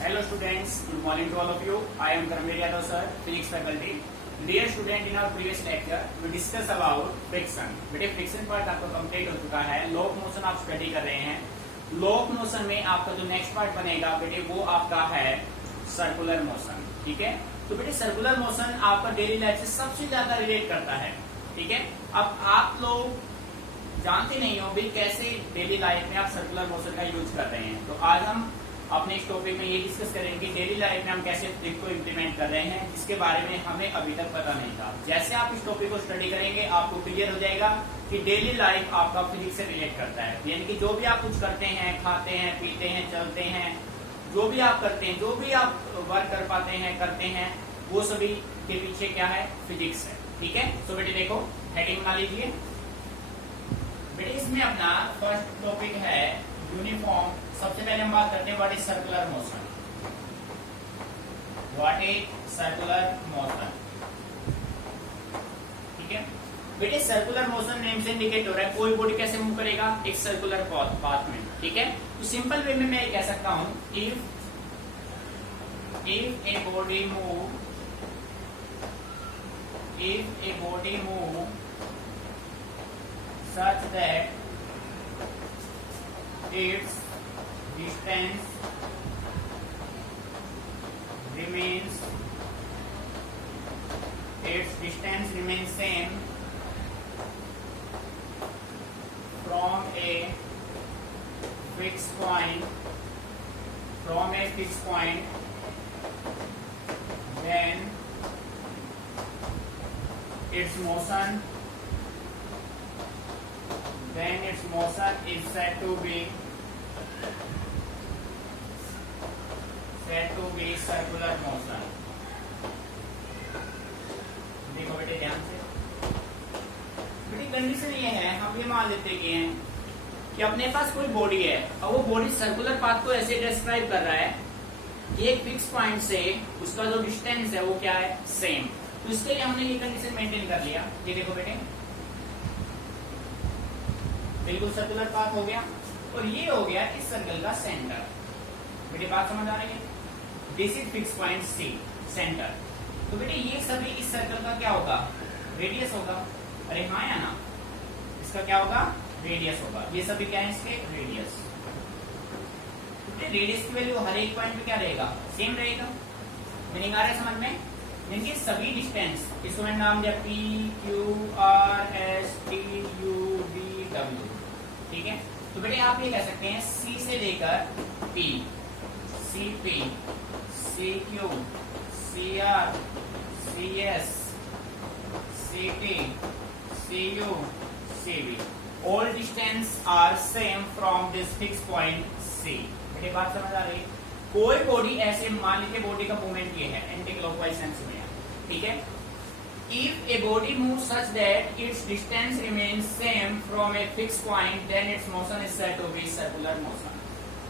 Hello students, good morning to all of you. I am Karmveer Yadav sir, physics faculty. Dear student, in our previous lecture we discuss about friction. बेटे friction part आपका complete हो चुका है. Lock motion आप study कर रहे हैं. Lock motion में आपका जो नेक्स्ट पार्ट बनेगा बेटे वो आपका है सर्कुलर मोशन. ठीक है, तो बेटे सर्कुलर मोशन आपका डेली लाइफ से सबसे ज्यादा रिलेट करता है. ठीक है, अब आप लोग जानते नहीं हो भाई कैसे डेली लाइफ में आप सर्कुलर मोशन का यूज कर रहे हैं. तो आज हम अपने इस टॉपिक में ये डिस्कस करेंगे कि डेली लाइफ में हम कैसे ट्रिक को इम्प्लीमेंट कर रहे हैं, जिसके बारे में हमें अभी तक पता नहीं था. जैसे आप इस टॉपिक को स्टडी करेंगे आपको क्लियर हो जाएगा कि डेली लाइफ आपका फिजिक्स से रिलेट करता है. यानी कि जो भी आप कुछ करते हैं, खाते हैं, पीते हैं, चलते हैं, जो भी आप करते हैं, जो भी आप वर्क कर पाते हैं, करते हैं, वो सभी के पीछे क्या है, फिजिक्स है. ठीक है, तो बेटे देखो हेडिंग बना लीजिए. बेटे इसमें अपना फर्स्ट टॉपिक है यूनिफॉर्म. सबसे पहले हम बात करते हैं what is circular motion. What is circular motion. ठीक है बेटे, सर्कुलर मोशन नेम से इंडिकेट हो रहा है कोई बॉडी कैसे मूव करेगा, एक सर्कुलर पाथ में. ठीक है, तो सिंपल वे में मैं ये कह सकता हूं if a body move such that its distance remains same from a fixed point, then its motion is said to be circular motion. देखो बेटे ध्यान से. बेटे कंडीशन ये है, हम ये मान लेते हैं कि अपने पास कोई बॉडी है और वो बॉडी सर्कुलर पाथ को ऐसे डिस्क्राइब कर रहा है कि एक फिक्स पॉइंट से उसका जो डिस्टेंस है वो क्या है, सेम. तो इसके लिए हमने ये कंडीशन मेंटेन कर लिया. ये देखो बेटे बिल्कुल सर्कुलर पाथ हो गया और ये हो गया इस सर्कल का सेंटर. बेटे बात समझ आ रही है. This is fix point C, centre. तो बेटे ये सभी इस सर्कल का क्या होगा, रेडियस होगा. अरे हाँ या ना, इसका क्या होगा, रेडियस होगा. ये सभी क्या है, इसके रेडियस. रेडियस की वैल्यू हर एक पॉइंट पे क्या रहेगा, सेम रहेगा. मीनिंग आ रहा है समझ में. यानी सभी डिस्टेंस, इसको मैंने नाम दिया P Q R S T U V W. ठीक है, तो बेटे आप ये कह सकते हैं सी से लेकर P, C P, C Q, C R, C S, C T, C U, C V. All distance are same from this fix point C. बेटे बात समझ आ रही है. कोई बॉडी ऐसे, मान लीजिए बॉडी का मूवमेंट ये है एंटी क्लॉकवाइज सेंस में. ठीक है, if a body moves such that its distance remains same from a fixed point, then its motion is said to be circular motion.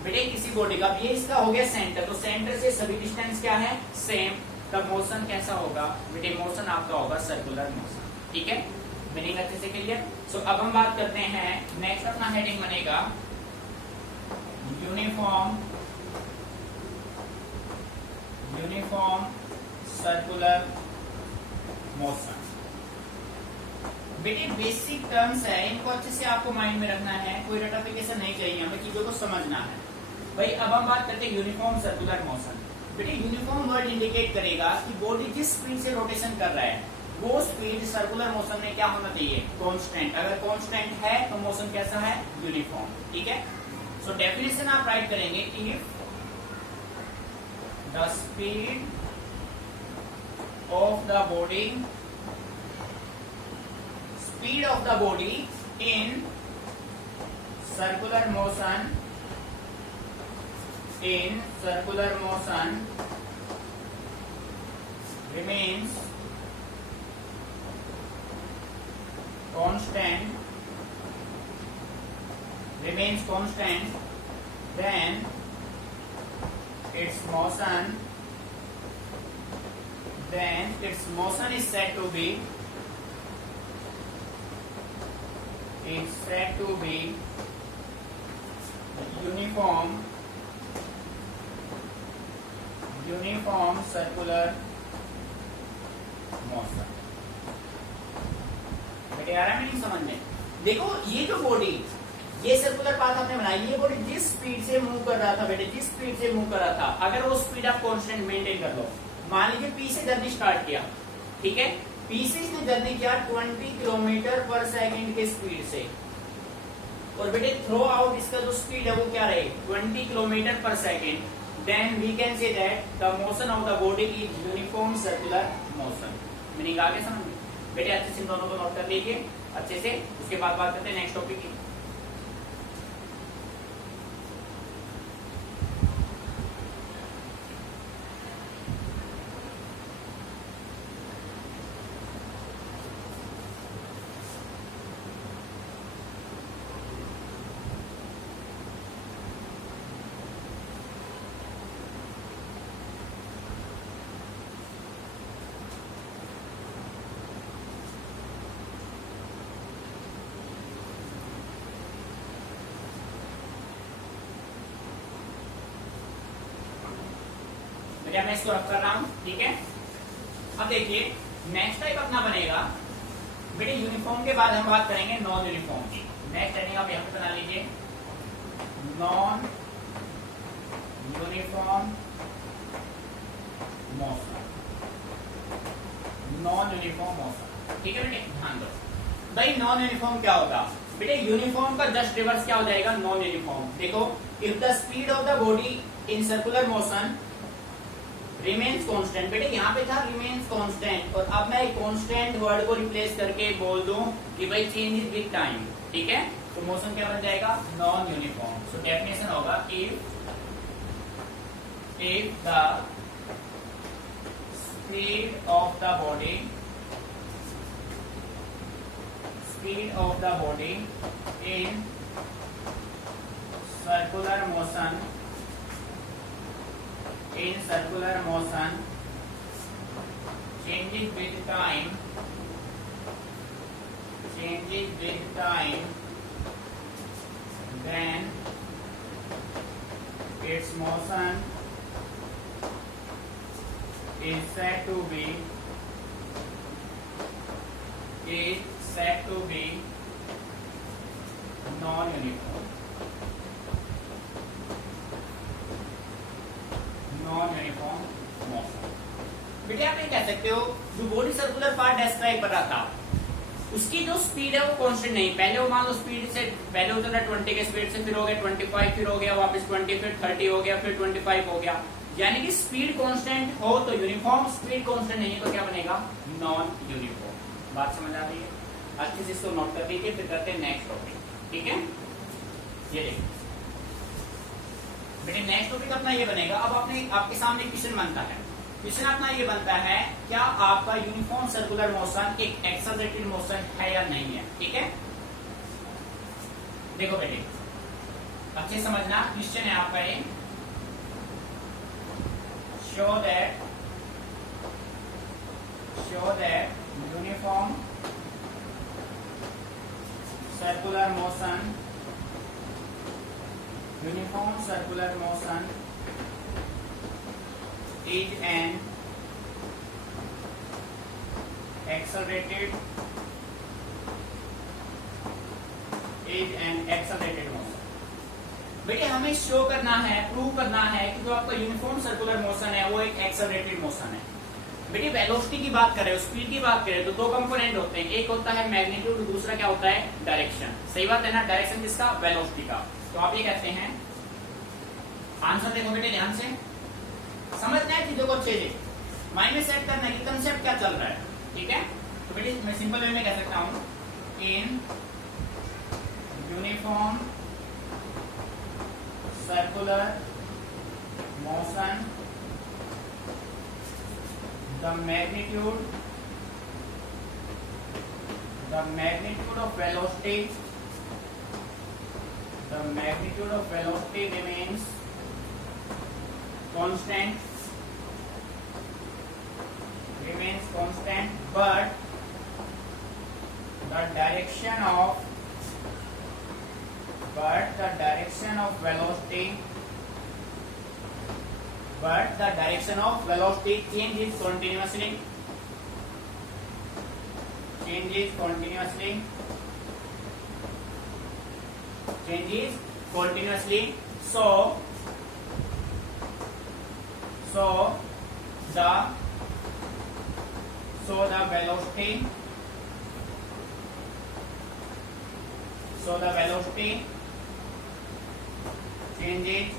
बेटे किसी बॉडी का, ये इसका हो गया सेंटर, तो सेंटर से सभी डिस्टेंस क्या है, सेम. तब मोशन कैसा होगा बेटे, मोशन आपका होगा सर्कुलर मोशन. ठीक है, मीनिंग अच्छे से क्लियर. सो अब हम बात करते हैं, नेक्स्ट अपना हेडिंग बनेगा यूनिफॉर्म सर्कुलर मोशन. बेटे बेसिक टर्म्स है, इनको अच्छे से आपको माइंड में रखना है. कोई रटाफिकेशन नहीं चाहिए, हमें चीजों को समझना है भाई. अब हम बात करते हैं यूनिफॉर्म सर्कुलर मोशन. बेटे यूनिफॉर्म वर्ड इंडिकेट करेगा कि बॉडी जिस स्पीड से रोटेशन कर रहा है वो स्पीड सर्कुलर मोशन में क्या होना चाहिए, कांस्टेंट. अगर कांस्टेंट है तो मोशन कैसा है, यूनिफॉर्म. ठीक है, सो डेफिनेशन आप राइट करेंगे if the speed of the body in circular motion remains constant, then its motion is said to be uniform uniform circular motion. बेटे आ रहा है नहीं समझ में? देखो ये जो बॉडी, ये सर्कुलर पाथ आपने बनाया, ये बॉडी जिस स्पीड से मूव कर रहा था बेटे, जिस स्पीड से मूव कर रहा था, अगर वो स्पीड आप कांस्टेंट मेंटेन कर लो, मान लीजिए पी से जर्नी स्टार्ट किया, ठीक है, पी से इसने जर्नी किया 20 किलोमीटर पर सेकंड के स्पीड से, और बेटे थ्रो आउट इसका जो स्पीड है वो क्या रहे 20 किलोमीटर पर second, then we can say that the motion of the body is uniform circular motion. Meaning आगे समझ में? बेटे अच्छे से इन दोनों को नोट कर लीजिए अच्छे से, उसके बाद बात करते हैं नेक्स्ट टॉपिक की। बेटा मैं इसको रख कर रहा हूं, ठीक है। अब देखिए नेक्स्ट टाइप अपना बनेगा बेटे, यूनिफॉर्म के बाद हम बात करेंगे नॉन यूनिफॉर्म की। नेक्स्ट हेडिंग आप यहां पे बना लीजिए, non uniform motion, non uniform motion, ठीक है बेटे ध्यान दो। भाई नॉन यूनिफॉर्म क्या होगा बेटे, यूनिफॉर्म का जस्ट रिवर्स क्या हो जाएगा नॉन यूनिफॉर्म। देखो if the speed of the body in circular motion remains constant, बेटे यहाँ पे था रिमेन्स कांस्टेंट, और अब मैं कांस्टेंट वर्ड को रिप्लेस करके बोल दूं कि भाई चेंज इज विद टाइम, ठीक है, तो मोशन क्या बन जाएगा नॉन यूनिफॉर्म। सो डेफिनेशन होगा if the speed of the body in circular motion changes with time, then its motion is said to be non-uniform। Non uniform motion बेटे आप ये कह सकते हो जो बॉडी सर्कुलर पार्ट डिस्क्राइब कर रहा था उसकी जो स्पीड है वो कांस्टेंट नहीं, पहले वो मान लो स्पीड से पहले उतर रहा 20 के स्पीड से, फिर हो गया 25, फिर हो गया वापस 20, फिर 30 हो गया, फिर 25 हो गया, यानी कि स्पीड कांस्टेंट हो तो यूनिफॉर्म, स्पीड कांस्टेंट नहीं है तो क्या बनेगा नॉन यूनिफॉर्म। बात समझ आ रही है? अच्छे से इसको नोट कर लीजिए, फिर करते हैं नेक्स्ट टॉपिक, ठीक है। ये देखिए बेटे नेक्स्ट टॉपिक अपना ये बनेगा, अब आपके सामने क्वेश्चन बनता है, क्वेश्चन अपना ये बनता है क्या आपका यूनिफॉर्म सर्कुलर मोशन एक एक्सेलरेटेड मोशन है या नहीं है, ठीक है। देखो बेटे अच्छे समझना, क्वेश्चन है आपका ये, show that uniform circular motion is an accelerated motion। बेटे हमें शो करना है, प्रूव करना है कि जो आपका यूनिफॉर्म सर्कुलर मोशन है वो एक एक्सेलरेटेड मोशन है। बेटे वेलोसिटी की बात करें, स्पीड की बात करें तो दो कंपोनेंट होते हैं, एक होता है मैग्नीट्यूड, दूसरा क्या होता है डायरेक्शन। सही बात है ना, डायरेक्शन किसका वेलोसिटी का। तो आप ये कहते हैं, आंसर देखो बेटे ध्यान से, समझना है चीजों को अच्छे से, माइंड में सेट करना है कि कंसेप्ट क्या चल रहा है, ठीक है। तो बेटे मैं सिंपल वे में कह सकता हूं, in uniform circular motion the magnitude of velocity remains constant, but the direction of velocity but the direction of velocity changes continuously. Changes continuously. Changes continuously. So the velocity. So the velocity changes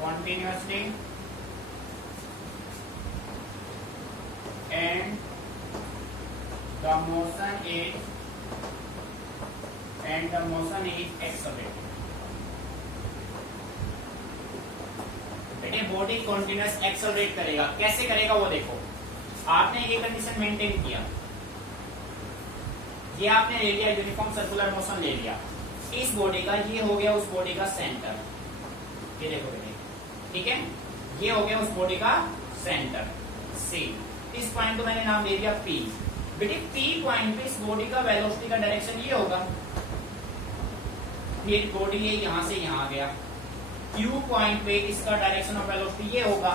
continuously and the motion is accelerated. बेटे body continuous accelerate करेगा, कैसे करेगा वो देखो। आपने ये condition maintain किया, ये आपने ले लिया यूनिफॉर्म सर्कुलर मोशन ले लिया, इस बॉडी का ये हो गया उस बॉडी का सेंटर, ये देखो बेटे, ठीक है, ये हो गया उस बॉडी का सेंटर सी। इस पॉइंट को मैंने नाम दे दिया पी। बेटे पी पॉइंट पे इस बॉडी का वेलोसिटी का डायरेक्शन ये होगा, ये बॉडी है यहां से यहां आ गया, क्यू पॉइंट पे इसका डायरेक्शन ऑफ वेलोसिटी ये होगा,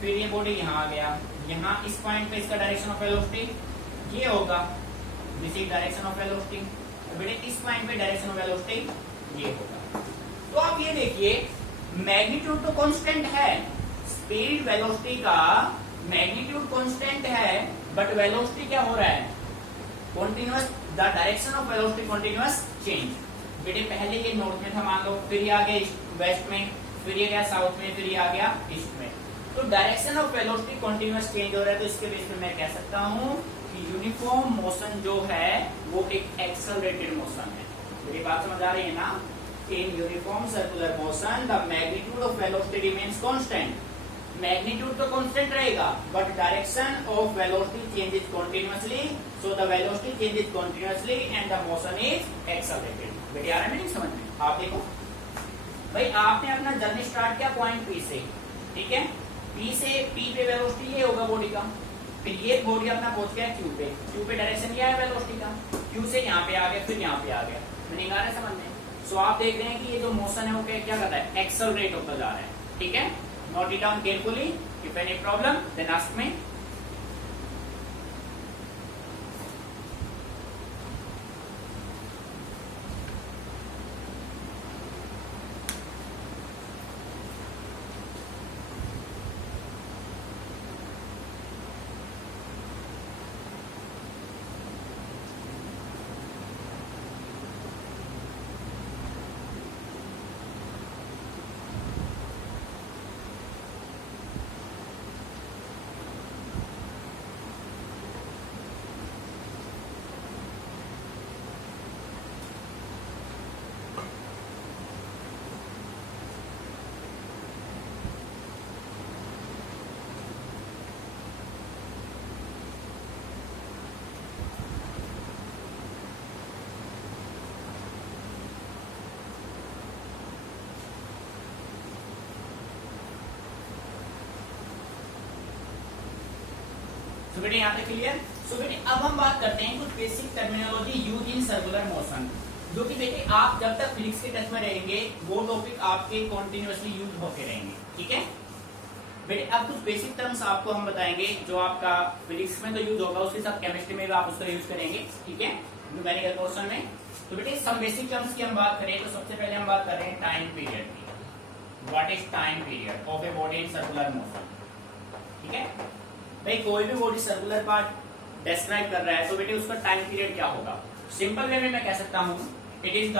फिर ये बॉडी यहां आ गया, यहां इस पॉइंट पे इसका डायरेक्शन ऑफ वेलोसिटी ये होगा, this is direction of velocity. बेटे इस पॉइंट पे डायरेक्शन ऑफ वेलोसिटी ये होगा। तो आप ये देखिए मैग्नीट्यूड तो कांस्टेंट है, स्पीड वेलोसिटी का मैग्नीट्यूड कांस्टेंट है, बट वेलोसिटी क्या हो रहा है, continuous, the direction of velocity continuous change. बेटे पहले ये नॉर्थ में था मान लो, फिर ये आ गया वेस्ट में, फिर ये गया साउथ में, फिर ये आ गया ईस्ट में। तो direction of velocity continuous change हो रहा है, तो इसके बेस पे मैं कह सकता हूं कि यूनिफॉर्म मोशन जो है वो एक एक्सेलरेटेड मोशन है। मेरी बात समझ आ रही है ना? In uniform circular motion the magnitude of velocity remains constant. Magnitude तो कांस्टेंट रहेगा, but direction of velocity changes continuously, so the velocity changes continuously and the motion is accelerated. बेटे आ रहा है मीनिंग समझ में? आप देखो भाई, आपने अपना जर्नी स्टार्ट किया पॉइंट पी से, ठीक है, पी से पी पे वेलोसिटी ये होगा बॉडी का, फिर ये बॉडी अपना पहुंच गया क्यू पे, क्यू पे डायरेक्शन ये है वेलोसिटी का, क्यू से यहाँ पे आ गया, फिर यहाँ पे आ गया। मीनिंग आ रहा है समझ में? सो आप देख रहे हैं कि ये जो मोशन है वो क्या करता है, एक्सेलरेट होता जा रहा है, ठीक है। Note it down carefully, if any problem then ask me. तो बेटे यहाँ तक क्लियर। सो बेटे अब हम बात करते हैं कुछ basic terminology use in circular motion, जो कि बेटे आप जब तक फिजिक्स के टच में रहेंगे वो टॉपिक आपके कॉन्टिन्यूअसली यूज होते रहेंगे, ठीक है बेटे। अब कुछ बेसिक टर्म्स आपको हम बताएंगे जो आपका फिजिक्स में तो यूज होगा, उसके साथ केमिस्ट्री में भी आप उसका यूज करेंगे, ठीक है, न्यूमेरिकल पोर्शन में। तो बेटे सब बेसिक टर्म्स की हम बात करें तो सबसे पहले हम बात कर रहे हैं टाइम पीरियड की। What is time period of a body in circular motion, ठीक है भाई। कोई भी बॉडी सर्कुलर पार्ट डिस्क्राइब कर रहा है तो बेटे उसका टाइम पीरियड क्या होगा। सिंपल वे में मैं कह सकता हूं it is the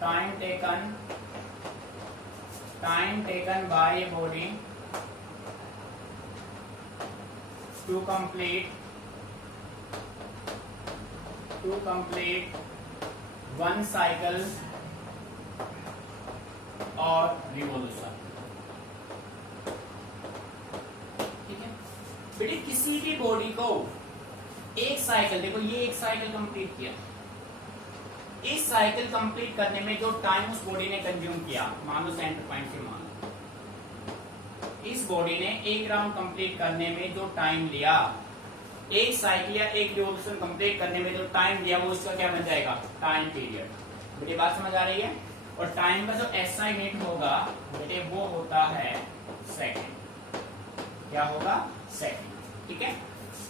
time taken by a body to complete one cycle और रिवॉल्यूशन, ठीक है बेटे। किसी भी बॉडी को एक साइकिल, देखो ये एक साइकिल कंप्लीट किया, इस साइकिल कंप्लीट करने में जो टाइम उस बॉडी ने कंज्यूम किया, मान लो सेंटर पॉइंट से मान लो इस बॉडी ने एक राउंड कंप्लीट करने में जो टाइम लिया, एक साइकिल या एक रिवॉल्यूशन कंप्लीट करने में जो टाइम लिया, वो इसका क्या बन जाएगा, टाइम पीरियड। बेटे बात समझ आ रही है। और टाइम का जो एसआई यूनिट होगा बेटे वो होता है सेकंड। क्या होगा? सेकंड। ठीक है।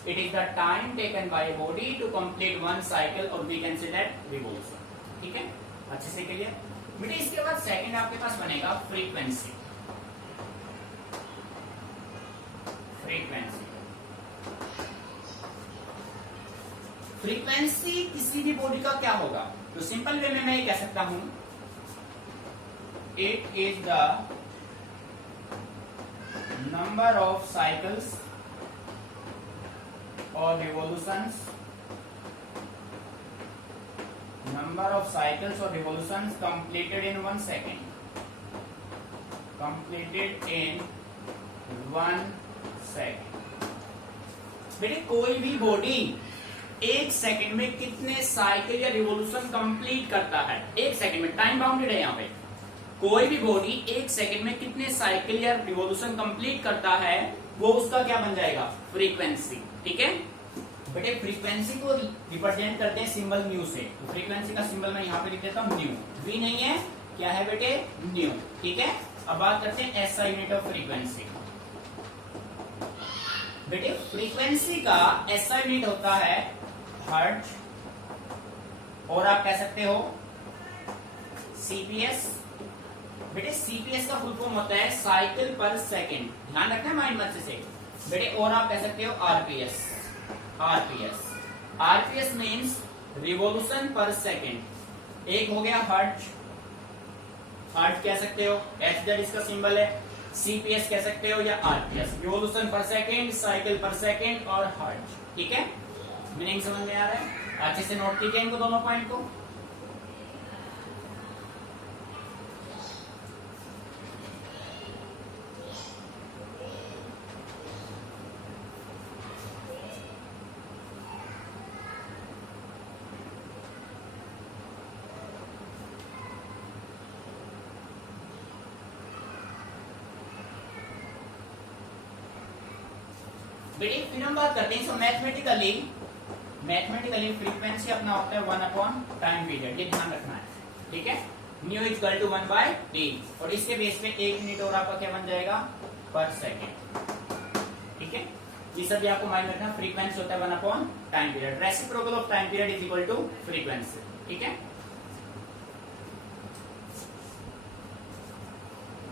It is the time taken by body to complete one cycle और we can say that revolution. ठीक है, अच्छे से क्लियर बेटे। इसके बाद सेकंड आपके पास बनेगा फ्रीक्वेंसी। फ्रीक्वेंसी फ्रीक्वेंसी किसी भी बॉडी का क्या होगा? तो सिंपल वे में मैं ये कह सकता हूं, it is the number of cycles और रिवॉल्यूशंस, नंबर ऑफ साइकिल्स और revolutions completed in 1 second, completed in 1 second. बेटे कोई भी बॉडी 1 सेकेंड में कितने साइकिल या रिवॉल्यूशन कंप्लीट करता है? 1 सेकेंड में, टाइम बाउंडेड है यहाँ पे। कोई भी बॉडी 1 सेकेंड में कितने साइकिल या रिवॉल्यूशन कंप्लीट करता है, वो उसका क्या बन जाएगा? फ्रीक्वेंसी। ठीक है बेटे, फ्रीक्वेंसी को रिप्रेजेंट करते हैं सिंबल न्यू से। तो फ्रीक्वेंसी का सिंबल मैं यहाँ पे लिख देता हूँ न्यू। वी नहीं है, क्या है बेटे? न्यू। ठीक है, अब बात करते हैं एसआई यूनिट ऑफ फ्रीक्वेंसी। बेटे फ्रीक्वेंसी का एसआई यूनिट होता है हर्ट्ज, और आप कह सकते हो सीपीएस। बेटे सीपीएस का फुल फॉर्म होता है साइकिल पर सेकंड, ध्यान रखना है माइंड मत से बेटे। और आप कह सकते हो RPS. RPS RPS means revolution पर सेकंड। एक हो गया हर्ट्ज, हर्ट्ज कह सकते हो, एचजेड इसका सिंबल है। सीपीएस कह सकते हो या आरपीएस, रिवॉल्यूशन पर सेकंड, साइकिल पर सेकंड और हर्ट्ज। ठीक है, मीनिंग समझ में आ रहा है? अच्छे से नोट कीजिए इनको दोनों पॉइंट को। बेटे फिर हम बात करते हैं, सो मैथमेटिकली फ्रीक्वेंसी अपना होता है 1 अपॉन टाइम पीरियड, ये ध्यान रखना है। ठीक है, nu is equal to 1 by T, और इसके बेस पे 1 यूनिट और आपका क्या बन जाएगा? पर सेकेंड। ठीक है, ये सब भी आपको माइंड रखना। फ्रीक्वेंसी होता है 1 upon time period, reciprocal of time period is equal to frequency. ठीक है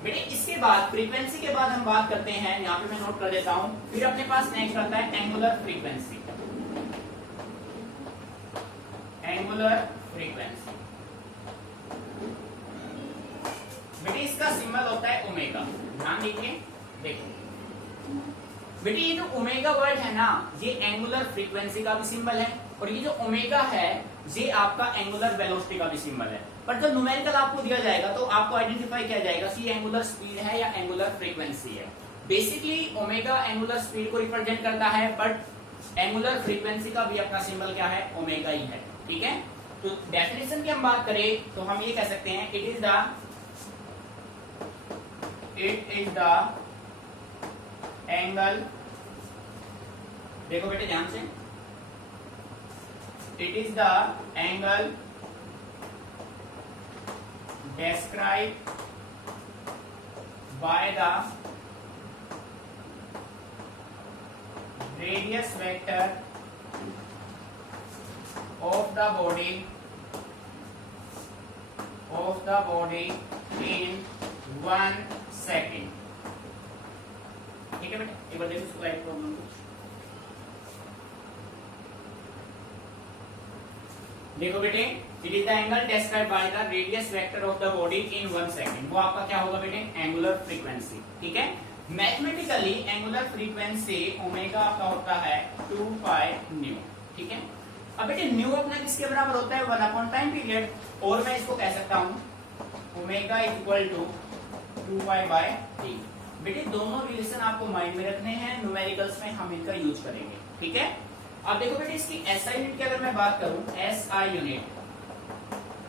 बेटे, इसके बाद फ्रीक्वेंसी के बाद हम बात करते हैं, यहाँ पे मैं नोट कर देता हूं। फिर अपने पास नेक्स्ट आता है एंगुलर फ्रीक्वेंसी। एंगुलर फ्रीक्वेंसी बेटे इसका सिंबल होता है ओमेगा। ध्यान दीजिए, देखो बेटे ये जो ओमेगा वर्ड है ना, ये एंगुलर फ्रीक्वेंसी का भी सिंबल है, और ये जो ओमेगा है ये आपका एंगुलर वेलोसिटी का भी सिंबल है। पर जब न्यूमेरिकल आपको दिया जाएगा तो आपको आइडेंटिफाई किया जाएगा कि एंगुलर स्पीड है या एंगुलर फ्रीक्वेंसी है। बेसिकली ओमेगा एंगुलर स्पीड को रिप्रेजेंट करता है, बट एंगुलर फ्रीक्वेंसी का भी अपना सिंबल क्या है? ओमेगा ही है। ठीक है, तो डेफिनेशन की हम बात करें तो हम ये कह सकते हैं इट इज द एंगल, देखो बेटे ध्यान से, it is the angle described by the radius vector of the body in 1 second। ठीक है बेटा, एक बार देखो स्लाइड प्रॉब्लम को। देखो बेटे, it is the angle described by the radius vector of the body in 1 second. वो आपका क्या होगा बेटे? Angular frequency. ठीक है, मैथमेटिकली एंगुलर फ्रीक्वेंसी ओमेगा आपका होता है 2 पाई न्यू। ठीक है, अब बेटे न्यू अपना किसके बराबर होता है? 1 अपॉन टाइम पीरियड, और मैं इसको कह सकता हूं omega is equal to 2 pi by T. बेटे दोनों रिलेशन आपको माइंड में रखने हैं, न्यूमेरिकल्स में हम इनका यूज करेंगे। ठीक है, अब देखो बेटे इसकी एसआई यूनिट की अगर मैं बात करूं, एसआई यूनिट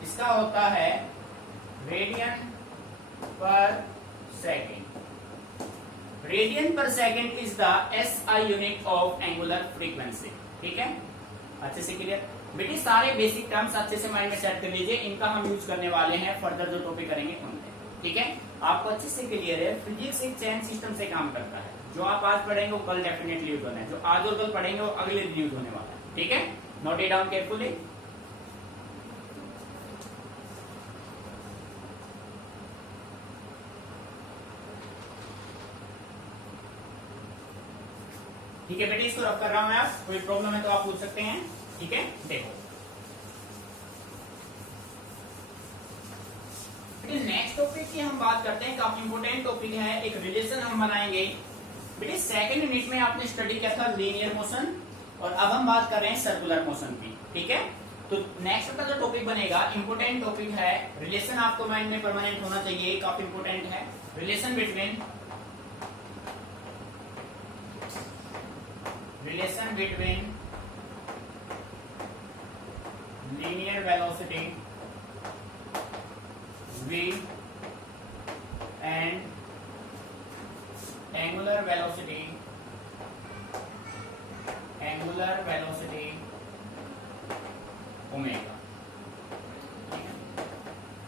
इसका होता है रेडियन पर सेकेंड। रेडियन पर second is the SI unit of angular frequency. ठीक है, अच्छे से क्लियर। बेटे सारे बेसिक टर्म्स अच्छे से माइंड में सेट कर लीजिए, इनका हम यूज करने वाले हैं फर्दर जो टॉपिक करेंगे उनमें। ठीक है, आपको अच्छे से क्लियर है, फिजिक्स एक चेन सिस्टम से काम करता है। जो आप आज पढ़ेंगे वो कल डेफिनेटली यूज होना है, जो आज और कल पढ़ेंगे वो अगले दिन यूज होने वाला है। ठीक है, नोट इट डाउन केयरफुली। ठीक है बेटे, इसको रफ कर रहा हूं मैं, आप कोई प्रॉब्लम है तो आप पूछ सकते हैं। ठीक है, देखो बेटे नेक्स्ट टॉपिक की हम बात करते हैं, काफी इंपोर्टेंट टॉपिक है, एक रिलेशन हम बनाएंगे। बेटे सेकंड यूनिट में आपने स्टडी किया था लीनियर मोशन, और अब हम बात कर रहे हैं सर्कुलर मोशन की। ठीक है, तो नेक्स्ट का जो टॉपिक बनेगा इंपोर्टेंट टॉपिक है, रिलेशन आपको माइंड में परमानेंट होना चाहिए, काफी इंपोर्टेंट है। Relation between linear velocity v and angular velocity omega.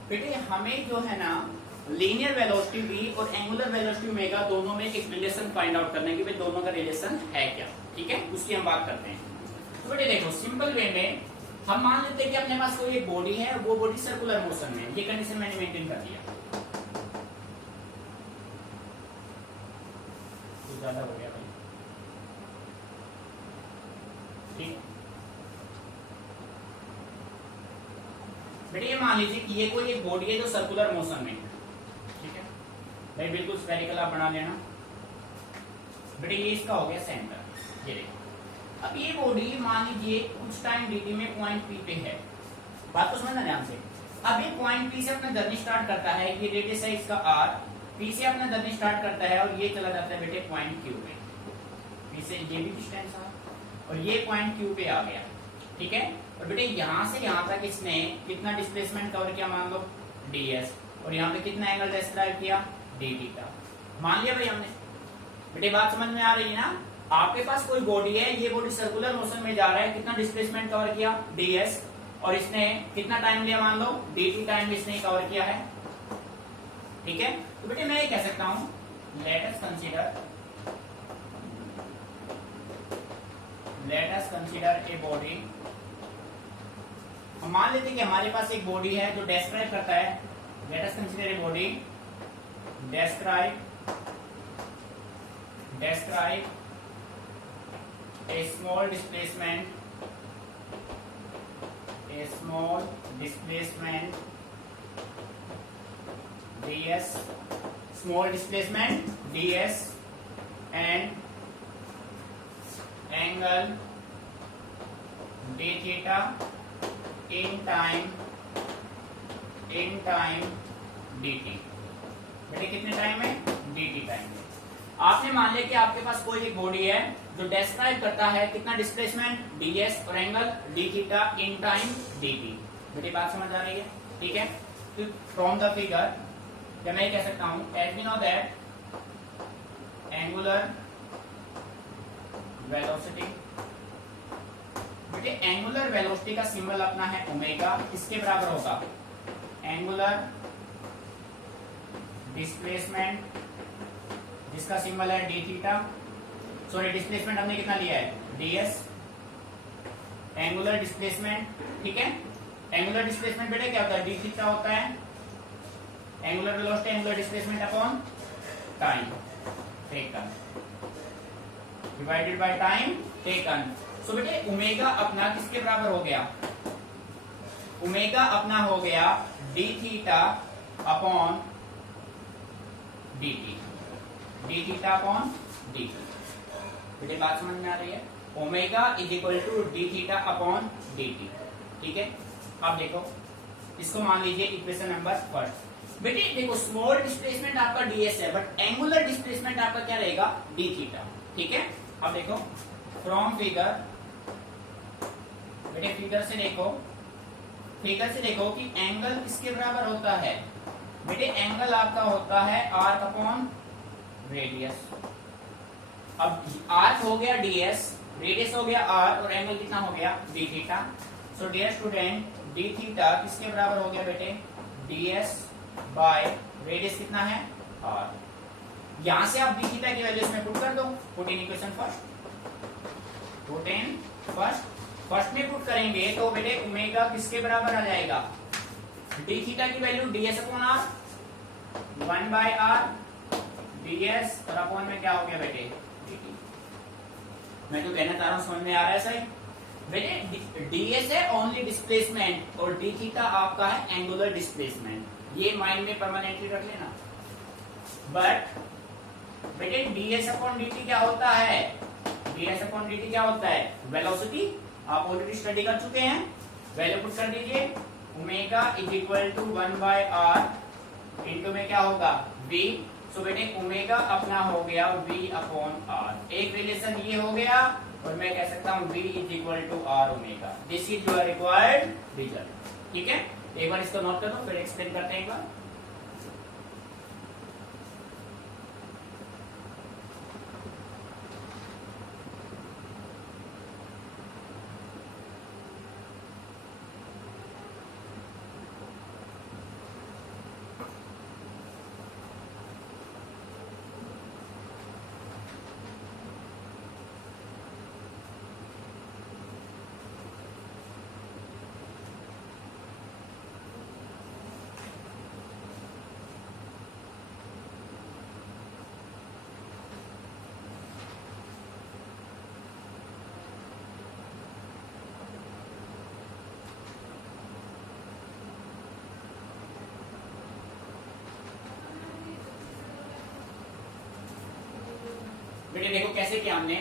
बेटे हमें जो है ना लीनियर वेलोसिटी v और एंगुलर वेलोसिटी ओमेगा दोनों में एक रिलेशन फाइंड आउट करने की, भाई दोनों का रिलेशन है क्या। ठीक है, उसकी हम बात करते हैं। तो बेटे देखो सिंपल वे में हम मान लेते हैं कि अपने पास कोई एक बॉडी है, वो बॉडी सर्कुलर मोशन में, ये कंडीशन मैंने मेंटेन कर दिया। तो ज्यादा हो गया भाई। ठीक बेटे, ये मान लीजिए कि ये कोई एक बॉडी है जो सर्कुलर मोशन में है। ठीक है भाई, बिल्कुल स्फेरिकल आप बना लेना। बेटे ये इसका हो गया सेंटर, ये देखो। अब ये बॉडी मान लीजिए कुछ टाइम dt में पॉइंट P पे है, बात को समझना ध्यान से। अब ये पॉइंट P से अपना जर्नी स्टार्ट करता है, ये रेडियस है इसका r, P से अपना जर्नी स्टार्ट करता है और ये चला जाता है बेटे पॉइंट Q पे। P से ये भी डिस्टेंस है और ये पॉइंट Q पे आ गया। ठीक है, और बेटे यहाँ से यहाँ तक इसने कितना डिस्प्लेसमेंट कवर किया, मान लो ds, और यहाँ पे कितना एंगल डिस्क्राइब किया, d थीटा। मान लिया भाई हमने। बेटे बात समझ में आ रही है ना, आपके पास कोई बॉडी है, ये बॉडी सर्कुलर मोशन में जा रहा है, कितना डिस्प्लेसमेंट कवर किया ds, और इसने कितना टाइम लिया, मान लो dt टाइम इसने कवर किया है। ठीक है, तो बेटे मैं ये कह सकता हूं let us consider a body. हम मान लेते हैं कि हमारे पास एक बॉडी है जो डिस्क्राइब करता है, let us consider a body describe a small displacement ds and angle d theta in time dt। बेटे कितने टाइम में, dt टाइम में। आपने मान लिया कि आपके पास कोई एक बॉडी है जो डिस्क्राइब करता है कितना डिस्प्लेसमेंट ds और angle d theta in time dt। बेटी बात समझ आ रही है। ठीक है, तो फ्रॉम द फिगर क्या मैं कह सकता हूं, as we know that angular velocity. बेटे एंगुलर वेलोसिटी का सिंबल अपना है ओमेगा, किसके बराबर होगा, एंगुलर डिस्प्लेसमेंट जिसका सिंबल है डी थीटा, सॉरी डिस्प्लेसमेंट हमने कितना लिया है ds, एंगुलर डिस्प्लेसमेंट। ठीक है, एंगुलर डिस्प्लेसमेंट बेटा क्या होता है, डी थीटा होता है, angular velocity angular displacement upon time taken divided by time taken. So बेटे ओमेगा अपना किसके बराबर हो गया, ओमेगा अपना हो गया D theta upon dt, d theta upon dt। बेटे बात समझ में आ रही है, omega is equal to D theta upon dt। ठीक है, अब देखो इसको मान लीजिए इक्वेशन नंबर फर्स्ट। बेटे देखो स्मॉल डिस्प्लेसमेंट आपका ds है, बट एंगुलर डिस्प्लेसमेंट आपका क्या रहेगा, d थीटा। ठीक है, अब देखो फ्रॉम फिगर, बेटे फिगर से देखो कि एंगल किसके बराबर होता है, बेटे एंगल आपका होता है आर्क अपॉन रेडियस। अब आर्क हो गया ds, रेडियस हो गया r, और एंगल कितना हो गया d theta. So dear student D theta किसके बराबर हो गया बेटे, ds बाय रेडियस कितना है r। यहां से आप डी थीटा की वैल्यू इसमें पुट कर दो, put in equation first, put in first में पुट करेंगे तो बेटे ओमेगा किसके बराबर आ जाएगा, डी थीटा की value ds upon r, 1 by r ds और अपॉन में क्या हो गया बेटे dt। मैं जो कहना चाह रहा हूं समझ में आ रहा है सही बेटे, ds है ओनली डिस्प्लेसमेंट और डी थीटा आपका है एंगुलर डिस्प्लेसमेंट, ये माइंड में परमानेंटली रख लेना। बट बेटे ds अपॉन dt क्या होता है, ds अपॉन dt क्या होता है, वेलोसिटी, आप ऑलरेडी स्टडी कर चुके हैं, वैल्यू पुट कर दीजिए, omega is equal to 1 by r into में क्या होगा v। सो बेटे ओमेगा अपना हो गया v अपॉन r, एक रिलेशन ये हो गया और मैं कह सकता हूं v is equal to r omega. This is your required result. ठीक है, एक बार इसको नोट कर दो, फिर एक्सप्लेन करते हैं एक बार। बेटे देखो कैसे किया हमने,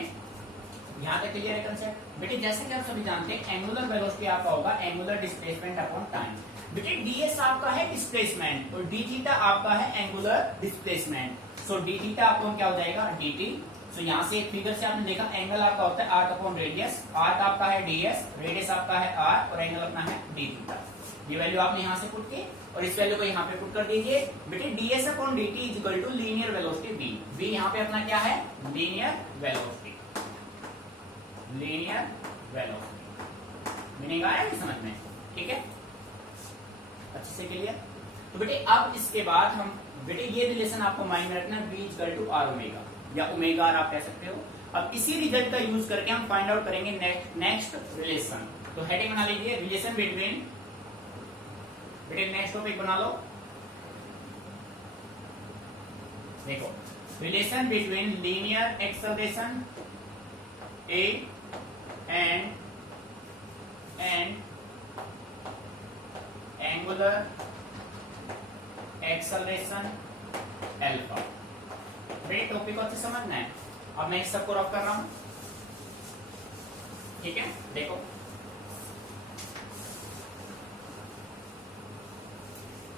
यहां तक क्लियर है कंसेप्ट। बेटे जैसे कि आप सभी जानते हैं एंगुलर वेलोसिटी आपका होगा एंगुलर डिस्प्लेसमेंट अपॉन टाइम। बेटे ds आपका है डिस्प्लेसमेंट और d थीटा आपका है एंगुलर डिस्प्लेसमेंट। सो d थीटा अपॉन क्या हो जाएगा dt। सो यहां से एक फिगर से आपने देखा एंगल आपका होता है आर्क अपॉन रेडियस, आर्क आपका है ds, रेडियस आपका है r और एंगल अपना है d थीटा। ये वैल्यू आपने यहां से पुट की और इस वैल्यू को यहाँ पे पुट कर दीजिए। बेटे ds upon dt is equal to linear velocity v। v यहाँ पे अपना क्या है, linear velocity, linear velocity. Meaning आया है समझ में? ठीक है, अच्छे से क्लियर। तो बेटे अब इसके बाद हम बेटे ये रिलेशन आपको माइंड में रखना, v is equal to r omega या ओमेगा r आप कह सकते हो। अब इसी रिजल्ट का यूज करके हम फाइंड आउट करेंगे नेक्स्ट रिलेशन। तो हेडिंग बना लीजिए, रिलेशन बिटवीन, बेटे नेक्स्ट टॉपिक बना लो, देखो relation between linear acceleration A and angular acceleration alpha. बेटे टॉपिक को अच्छे समझना है। अब मैं इस सबको रफ कर रहा हूं, ठीक है। देखो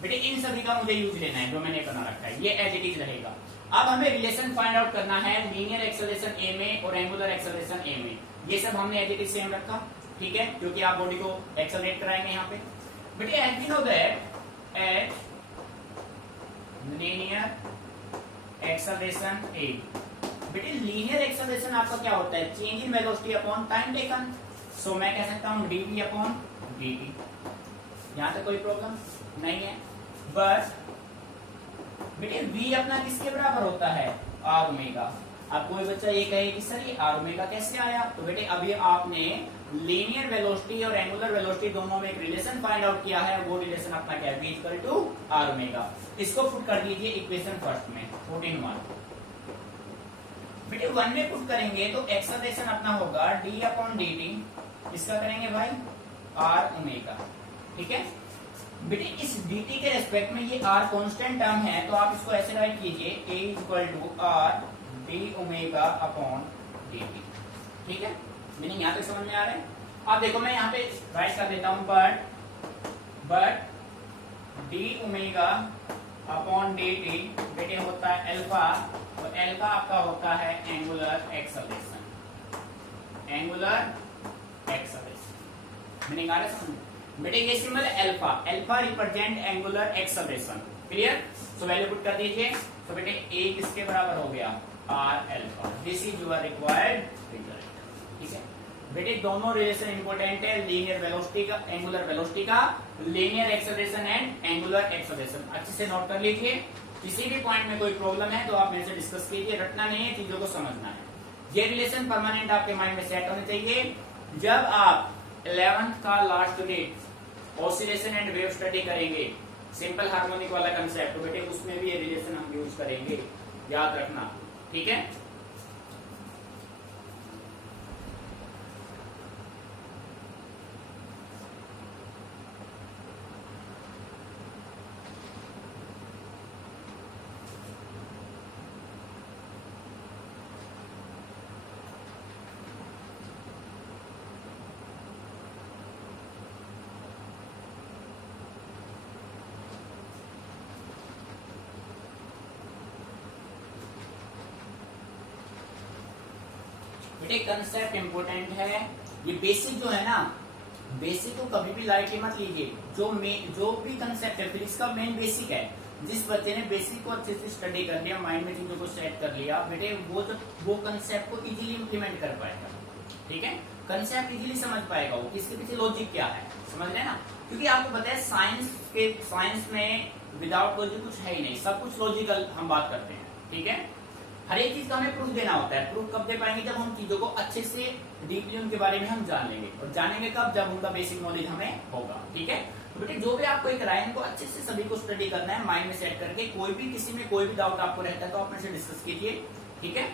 बेटे इन सभी का मुझे यूज लेना है जो मैंने बना रखा है, ये एज इट इज रहेगा। अब हमें रिलेशन फाइंड आउट करना है लीनियर एक्सेलरेशन ए में और एंगुलर एक्सेलरेशन ए में। ये सब हमने एज इट इज सेम रखा, ठीक है, क्योंकि आप बॉडी को एक्सेलरेट कराएंगे यहाँ पे। बेटे as we know that at linear acceleration a, बेटे लीनियर एक्सेलरेशन आपका क्या होता है, change in velocity upon time taken. So मैं कह सकता हूँ dv अपॉन dt। यहां तक कोई प्रॉब्लम नहीं है। बट बेटे v अपना किसके बराबर होता है, r ओमेगा। अब कोई बच्चा ये कहे कि सर ये r ओमेगा कैसे आया, तो बेटे अभी आपने लीनियर वेलोसिटी और एंगुलर वेलोसिटी दोनों में एक रिलेशन फाइंड आउट किया है, वो रिलेशन अपना क्या है, v equal to r omega. इसको पुट कर दीजिए इक्वेशन फर्स्ट में, 14(1). बेटे 1 में पुट करेंगे तो एक्सेलरेशन अपना होगा d अपॉन dt, इसका करेंगे भाई r ओमेगा, ठीक है। बेटे इस dt के रेस्पेक्ट में ये r कांस्टेंट टर्म है, तो आप इसको ऐसे राइट कीजिए a equal to r d omega upon dt, ठीक है। मीनिंग यहाँ तक समझ में आ रहा है। अब देखो मैं यहाँ पे राइट कर देता हूं, but d omega upon dt बेटे होता है अल्फा, और अल्फा आपका होता है angular acceleration, angular acceleration. Meaning आ रहा है समझ में? बेटे ये सिंबल है alpha, alpha represent angular acceleration, clear. So value put कर दीजिए। तो बेटे a किसके बराबर हो गया, r alpha. This is your required result, ठीक है। बेटे दोनों रिलेशन इंपॉर्टेंट है, लीनियर वेलोसिटी का, एंगुलर वेलोसिटी का, linear acceleration and angular acceleration. अच्छे से नोट कर लीजिए, किसी भी पॉइंट में कोई प्रॉब्लम है तो आप मेरे से डिस्कस कीजिए, रटना नहीं है, चीजों को समझना है। ये रिलेशन परमानेंट आपके माइंड में सेट होने चाहिए। जब आप 11th का last day oscillation and wave study करेंगे, सिंपल हार्मोनिक वाला कंसेप्ट, तो बेटे उसमें भी ये रिलेशन हम यूज करेंगे, याद रखना, ठीक है। बेटे कंसेप्ट इंपोर्टेंट है, ये बेसिक जो है ना, बेसिक को कभी भी लाइटली मत लीजिए। जो भी कंसेप्ट है फिजिक्स का मेन बेसिक है। जिस बच्चे ने बेसिक को अच्छे से स्टडी कर लिया, माइंड में चीजों को सेट कर लिया, बेटे वो कंसेप्ट को इजीली इंप्लीमेंट कर पाएगा, ठीक है। कंसेप्ट इजीली समझ पाएगा, वो किसके पीछे लॉजिक क्या है, समझ रहे ना। क्योंकि आपको पता है साइंस में विदाउट लॉजिक कुछ है ही नहीं, सब कुछ लॉजिकल हम बात करते हैं, ठीक है। हर एक चीज का हमें प्रूफ देना होता है। प्रूफ कब दे पाएंगे, जब हम चीजों को अच्छे से डीपली उनके बारे में हम जान लेंगे, और जानेंगे कब, जब उनका बेसिक नॉलेज हमें होगा, ठीक है। तो बेटे जो भी आपको एक राय को अच्छे से सभी को स्टडी करना है, माइंड में सेट करके, कोई भी किसी में कोई भी डाउट आपको रहता है तो आप मेरे से डिस्कस कीजिए, ठीक है।